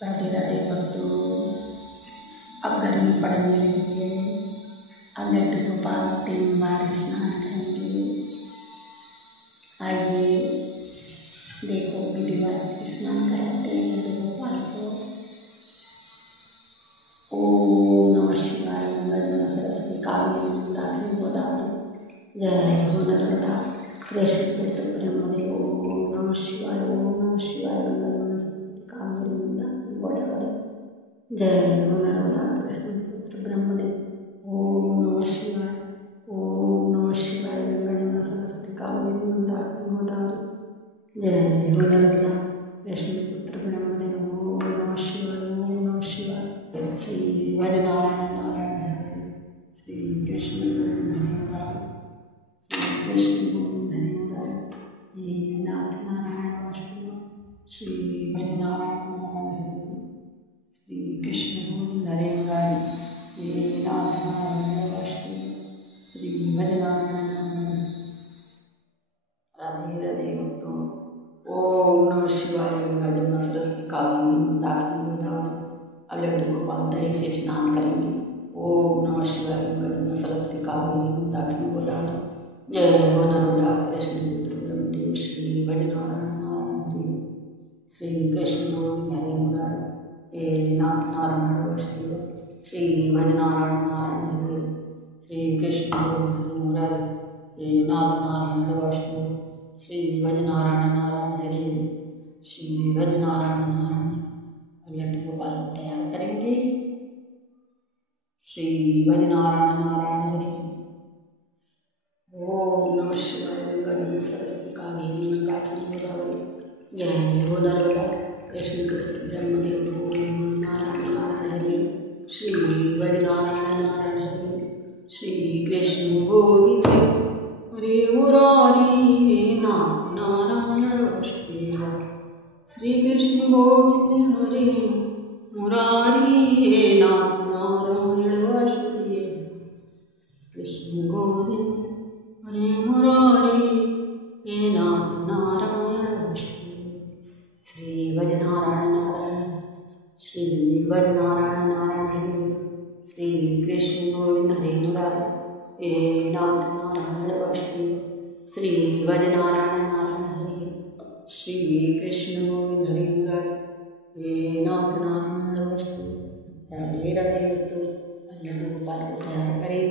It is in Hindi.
राधे राधे भक्तों। अब गर्मी पड़ने लगी है। अब लड्डू गोपाल 3 बार स्नान करेंगे। आइए देखो विधिवत स्नान कराते हैं लड्डू गोपाल को। ओम नमः शिवाय। नमः सरस्वती काली दात्री गोदावरी जय हो नर्मदा कृष्ण चित्र ब्रह्मदेव। ओम नमः शिवाय। ओम नमः शिवाय। नमः सरस्वती काली दात्री गोदावरी जय हो नर्मदा कृष्ण पुत्र ब्रह्मदेव। ओम नमः शिवाय। ओम नमः शिवाय। नमः सरस्वती कावेरी गोदावरी जय हो नर्मदा कृष्ण पुत्र ब्रह्मदेव। ओम नमः शिवाय। ओम नमः शिवाय। श्री वैद्यनारायण नारायण हरे श्री कृष्ण धन्यवाद। श्री कृष्ण धन्यवाद। ये नाथ नारायण अष्टमी श्री वैद्यनारायण नारायण हरे श्री कृष्ण हरे मुरारी। ये नाथ नारायण अष्टमी श्री वैद्यनारायण नारायण। राधे राधे भक्तों। ओम नमः शिवाय। गंगा जमुना सरस्वती कावेरी दाकिनी गोदावरी। अब लड्डू गोपाल दही से स्नान करेंगे। ओम नमः शिवाय। गंगा जमुना सरस्वती कावेरी दाकिनी गोदावरी जय हो नर्मदा कृष्ण पुत्र ब्रह्मदेव। श्री वैद्यनारायण नारायण हरे श्री कृष्ण हरे मुरारी। हे नाथ नारायण वासुदेव श्री वैद्यनारायण नारायण हरे श्री कृष्ण हरे मुरारी। हे नाथ नारायण वासुदेव श्री वैद्यनारायण नारायण हरे श्री वैद्यनारायण नारायण। लड्डू गोपाल को तैयार करेंगे। श्री वैद्यनारायण नारायण हरे। ओम नमः शिवाय। गंगा जमुना सरस्वती कावेरी दाकिनी गोदावरी जय हो नर्मदा कृष्ण पुत्र ब्रह्मदेव। ओम नारायण नारायण हरे श्री वैद्यनारायण नारायण हरे श्री कृष्ण गोविंद हरे मुरारी। हे नाथ नारायण वासुदेव श्री कृष्ण गोविंद हरे मुरारी। हे नाथ नारायण वासुदेव कृष्ण गोविंद हरे मुरारी। हे नाथ नारायण वासुदेव श्री वैद्यनारायण नारायण श्री वैद्यनारायण नारायण हरे श्री कृष्ण गोविंद हरे मुरारी। हे नाथ नारायण वासुदेव श्री वैद्यनारायण नारायण हरे श्री कृष्ण गोविंद हरे मुरारी। हे नाथ नारायण वासुदेव। राधे राधे भक्तों। लड्डू गोपाल को तैयार करें।